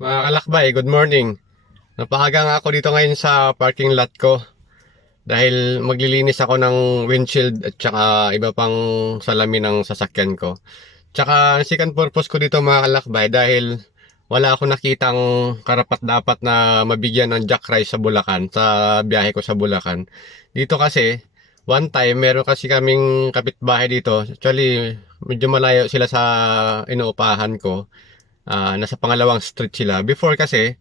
Mga kalakbay, good morning. Napaaga nga ako dito ngayon sa parking lot ko. Dahil maglilinis ako ng windshield at saka iba pang salamin ng sasakyan ko. Tsaka second purpose ko dito mga kalakbay dahil wala ako nakitang karapat dapat na mabigyan ng jack rice sa Bulacan, sa biyahe ko sa Bulacan. Dito kasi, one time, meron kasi kaming kapitbahay dito. Actually, medyo malayo sila sa inuupahan ko. Ah, nasa pangalawang street sila. Before kasi,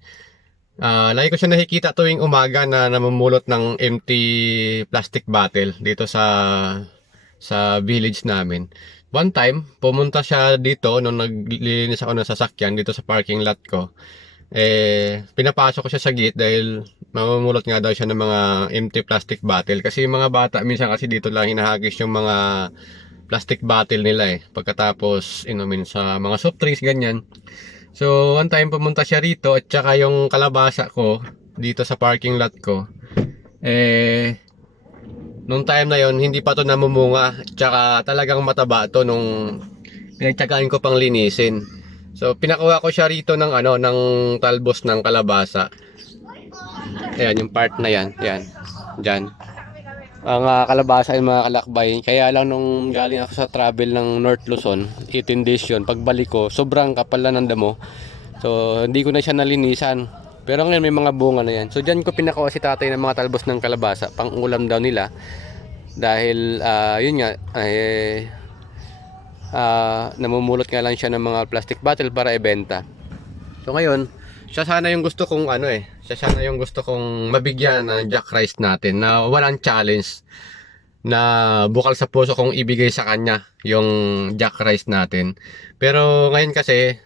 ah lagi ko siya nakikita tuwing umaga na namumulot ng empty plastic bottle dito sa sa village namin. One time, pumunta siya dito nung naglilinis ako ng sasakyan dito sa parking lot ko. Eh, pinapasok ko siya sa gate dahil mamumulot nga daw siya ng mga empty plastic bottle. Kasi yung mga bata, minsan kasi dito lang hinahagis yung mga plastic bottle nila eh. Pagkatapos, inumin sa mga soft drinks, ganyan. So, one time pumunta siya rito at saka yung kalabasa ko dito sa parking lot ko. Eh, nung time na yon hindi pa to namumunga. Tsaka talagang mataba to nung pinagtsagaan ko pang linisin. So, pinakuha ko siya rito ng ano, ng talbos ng kalabasa. Ayan, yung part na yan. Yan. Diyan. Ang ah, kalabasa ay mga kalakbay. Kaya lang nung galing ako sa travel ng North Luzon, 18 days yun. Pagbalik ko, sobrang kapal na ng damo. So, hindi ko na siya nalinisan. Pero ngayon may mga bunga na yan. So, dyan ko pinakuha si tatay ng mga talbos ng kalabasa. Pang ulam daw nila. Dahil, ah, yun nga, eh, ah, namumulot nga lang siya ng mga plastic bottle para ibenta. So, ngayon, siya sana yung gusto kong ano eh, siya sana yung gusto kong mabigyan ng jack rice natin na walang challenge na bukal sa puso kong ibigay sa kanya yung jack rice natin. Pero ngayon kasi,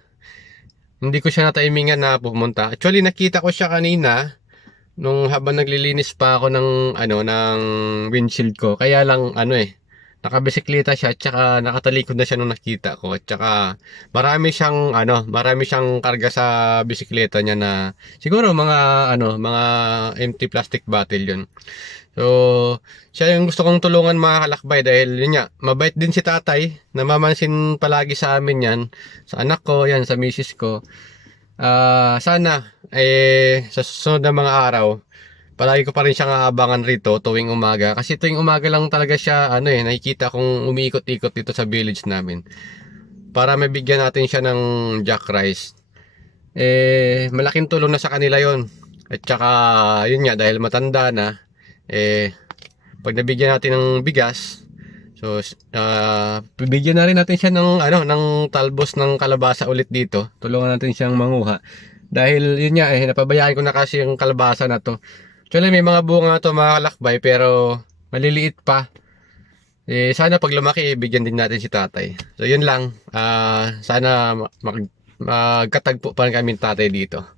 hindi ko siya nataimingan na pumunta. Actually, nakita ko siya kanina nung habang naglilinis pa ako ng ano ng windshield ko. Kaya lang ano eh, nakabisikleta siya at saka nakatalikod na siya nung nakita ko. At saka marami siyang ano, marami siyang karga sa bisikleta niya na siguro mga ano, mga empty plastic bottle 'yun. So, siya yung gusto kong tulungan mga kalakbay dahil yun nga, mabait din si tatay, namamansin palagi sa amin yan, sa anak ko, yan, sa misis ko. Ah, sana, eh, sa susunod na mga araw, palagi ko pa rin siyang aabangan rito tuwing umaga. Kasi tuwing umaga lang talaga siya, ano eh, nakikita kong umiikot-ikot dito sa village namin. Para mabigyan natin siya ng jack rice. Eh, malaking tulong na sa kanila yon At saka, yun nga, dahil matanda na, eh, pag nabigyan natin ng bigas, so, ah, bibigyan na rin natin siya ng, ano, ng talbos ng kalabasa ulit dito. Tulungan natin siyang manguha. Dahil, yun nga, eh, napabayaan ko na kasi yung kalabasa na to. Actually, may mga bunga to mga kalakbay, pero maliliit pa. Eh, sana pag lumaki, bigyan din natin si tatay. So, yun lang. Ah, sana mag, magkatagpo pa kami tatay dito.